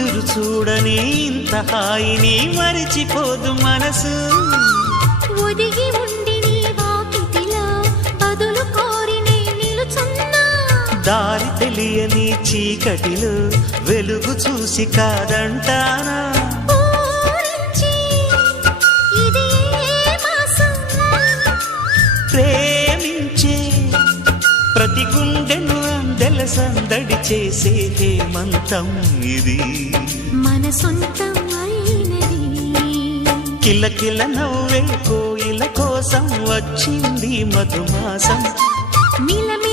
ఎదురు చూడని ఇంత హాయిని మరిచిపోదు మనసు ఒదిగి ఉండి నీ వాకిటిలో బదులు కోరి నే నిలుచున్నా దారి తెలియని చీకటిలో వెలుగు చూసి కాదంటానా ఊరించి ఇది ఏ మాసం ప్రేమించే ప్రతి గుండెను అందెల సందడి చేసే హేమంతం ఇది మన సొంతం అయినది కిలకిల నవ్వే కోయిల కోసం వచ్చింది మధుమాసం మిలమిల